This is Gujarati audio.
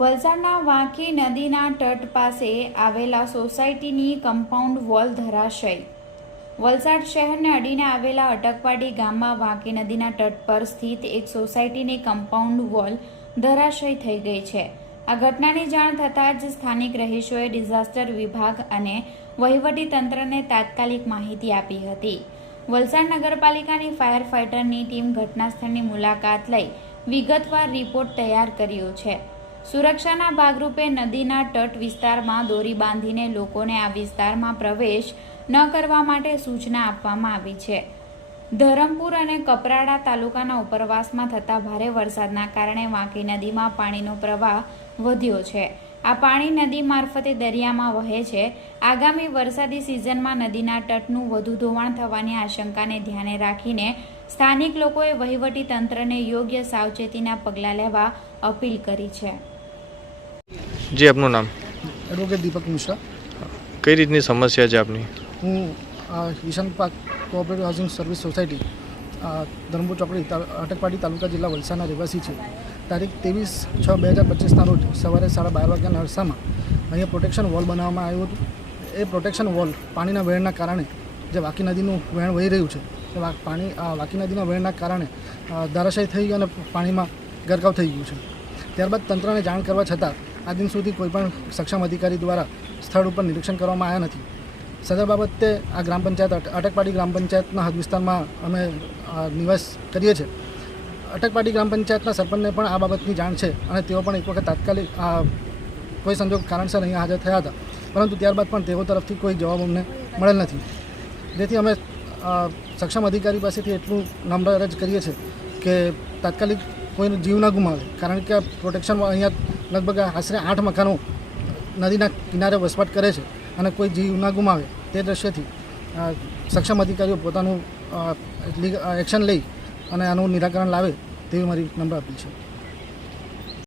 વલસાડના વાંકી નદીના તટ પાસે આવેલા સોસાયટીની કમ્પાઉન્ડ વોલ ધરાશય. વલસાડ શહેરને અડીને આવેલા અટકવાડી ગામમાં વાંકી નદીના તટ પર સ્થિત એક સોસાયટીની કમ્પાઉન્ડ વોલ ધરાશય થઈ ગઈ છે. આ ઘટનાની જાણ થતાં જ સ્થાનિક રહીશોએ ડિઝાસ્ટર વિભાગ અને વહીવટી તંત્રને તાત્કાલિક માહિતી આપી હતી. વલસાડ નગરપાલિકાની ફાયર ફાઇટરની ટીમ ઘટનાસ્થળની મુલાકાત લઈ વિગતવાર રિપોર્ટ તૈયાર કર્યો છે. સુરક્ષાના ભાગરૂપે નદીના તટ વિસ્તારમાં દોરી બાંધીને લોકોને આ વિસ્તારમાં પ્રવેશ ન કરવા માટે સૂચના આપવામાં આવી છે. ધરમપુર અને કપરાડા તાલુકાના ઉપરવાસમાં થતા ભારે વરસાદના કારણે વાંકી નદીમાં પાણીનો પ્રવાહ વધ્યો છે. આ પાણી નદી મારફતે દરિયામાં વહે છે. આગામી વરસાદી સિઝનમાં નદીના તટનું વધુ ધોવાણ થવાની આશંકાને ધ્યાને રાખીને સ્થાનિક લોકોએ વહીવટી તંત્રને યોગ્ય સાવચેતીના પગલાં લેવા અપીલ કરી છે. જી આપનું નામ? એડવોકેટ દીપક મિશ્રા. કઈ રીતની સમસ્યા છે આપની? હું અ, Ishan park cooperative housing service society Dharampur ચોકડી અટકપાડી તાલુકા જિલ્લા વલસાડના રહેવાસી છે. તારીખ ત્રેવીસ છ બે હજાર પચીસના રોજ સવારે સાડા બાર વાગ્યાના અરસામાં અહીંયા પ્રોટેક્શન વોલ બનાવવામાં આવ્યું હતું. એ પ્રોટેક્શન વોલ પાણીના વહેણના કારણે જે વાકી નદીનું વહેણ વહી રહ્યું છે એ પાણી વાકી નદીના વહેણના કારણે અ, થઈ ગયું અને પાણીમાં ગરકાવ થઈ ગયું છે. ત્યારબાદ તંત્રને જાણ કરવા છતાં આ દિન સુધી કોઈપણ સક્ષમ અધિકારી દ્વારા સ્થળ ઉપર નિરીક્ષણ કરવામાં આવ્યા નથી. સદર બાબતે આ ગ્રામ પંચાયત, અટ- અટકપાડી ગ્રામ પંચાયતના હદ વિસ્તારમાં અમે નિવાસ કરીએ છીએ. અટકપાડી ગ્રામ પંચાયતના સરપંચને પણ આ બાબતની જાણ છે અને તેઓ પણ એક વખત તાત્કાલિક કોઈ સંજોગ કારણસર અહીંયા હાજર થયા હતા. પરંતુ ત્યારબાદ પણ તેઓ તરફથી કોઈ જવાબ અમને મળેલ નથી. જેથી અમે સક્ષમ અધિકારી પાસેથી એટલું નમ્ર અરજ કરીએ છીએ કે તાત્કાલિક કોઈનો જીવ ના ગુમાવે. કારણ કે પ્રોટેક્શન અહીંયા લગભગ આશરે આઠ મકાનો નદીના કિનારે વસવાટ કરે છે અને કોઈ જીવ ના ગુમાવે તે દ્રશ્યથી સક્ષમ અધિકારીઓ પોતાનું એક્શન લઈ અને આનું નિરાકરણ લાવે તેવી મારી નમ્ર અપીલ છે.